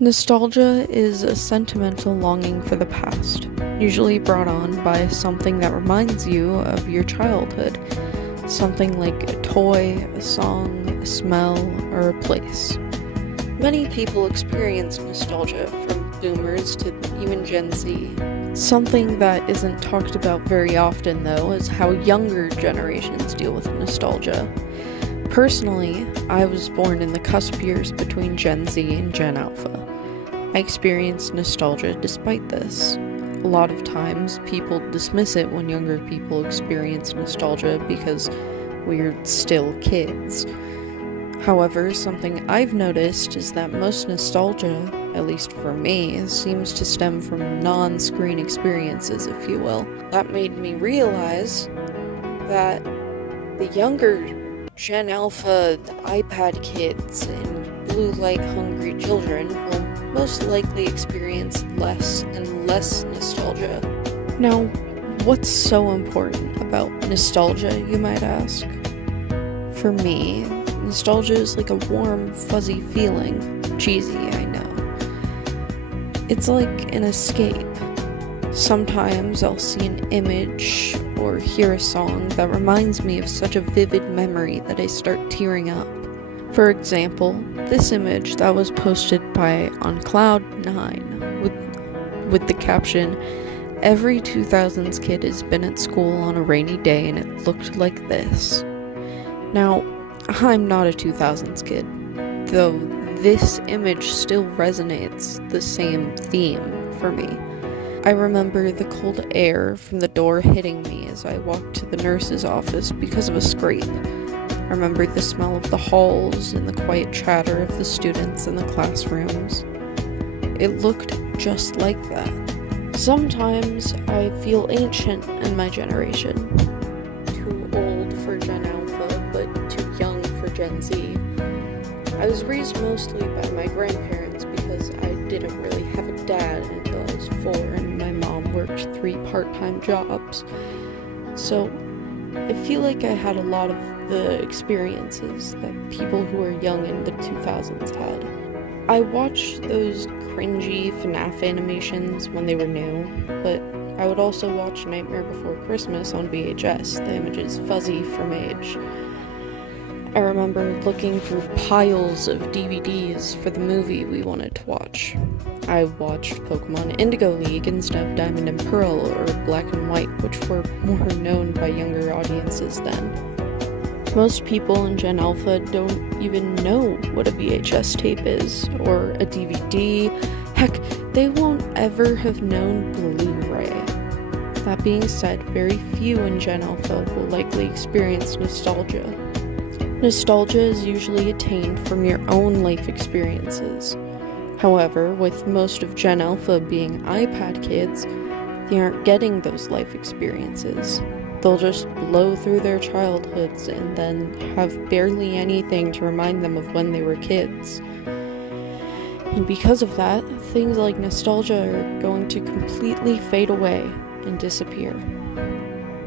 Nostalgia is a sentimental longing for the past, usually brought on by something that reminds you of your childhood. Something like a toy, a song, a smell, or a place. Many people experience nostalgia, from boomers to even Gen Z. Something that isn't talked about very often, though, is how younger generations deal with nostalgia. Personally, I was born in the cusp years between Gen Z and Gen Alpha. I experienced nostalgia despite this. A lot of times, people dismiss it when younger people experience nostalgia because we're still kids. However, something I've noticed is that most nostalgia, at least for me, seems to stem from non-screen experiences, if you will. That made me realize that the younger Gen Alpha, iPad kids, and blue light hungry children will most likely experience less and less nostalgia. Now, what's so important about nostalgia, you might ask? For me, nostalgia is like a warm, fuzzy feeling. Cheesy, I know. It's like an escape. Sometimes I'll see an image or hear a song that reminds me of such a vivid memory that I start tearing up. For example, this image that was posted by On Cloud9 with the caption, "Every 2000s kid has been at school on a rainy day and it looked like this." Now, I'm not a 2000s kid, though this image still resonates the same theme for me. I remember the cold air from the door hitting me as I walked to the nurse's office because of a scrape. I remember the smell of the halls and the quiet chatter of the students in the classrooms. It looked just like that. Sometimes I feel ancient in my generation. Too old for Gen Alpha, but too young for Gen Z. I was raised mostly by my grandparents because I didn't really have a dad until I was 4 and my mom worked 3 part-time jobs. So I feel like I had a lot of the experiences that people who were young in the 2000s had. I watched those cringy FNAF animations when they were new, but I would also watch Nightmare Before Christmas on VHS. The image is fuzzy from age. I remember looking through piles of DVDs for the movie we wanted to watch. I watched Pokemon Indigo League instead of Diamond and Pearl or Black and White, which were more known by younger audiences then. Most people in Gen Alpha don't even know what a VHS tape is, or a DVD. Heck, they won't ever have known Blu-ray. That being said, very few in Gen Alpha will likely experience nostalgia. Nostalgia is usually attained from your own life experiences. However, with most of Gen Alpha being iPad kids, they aren't getting those life experiences. They'll just blow through their childhoods and then have barely anything to remind them of when they were kids. And because of that, things like nostalgia are going to completely fade away and disappear.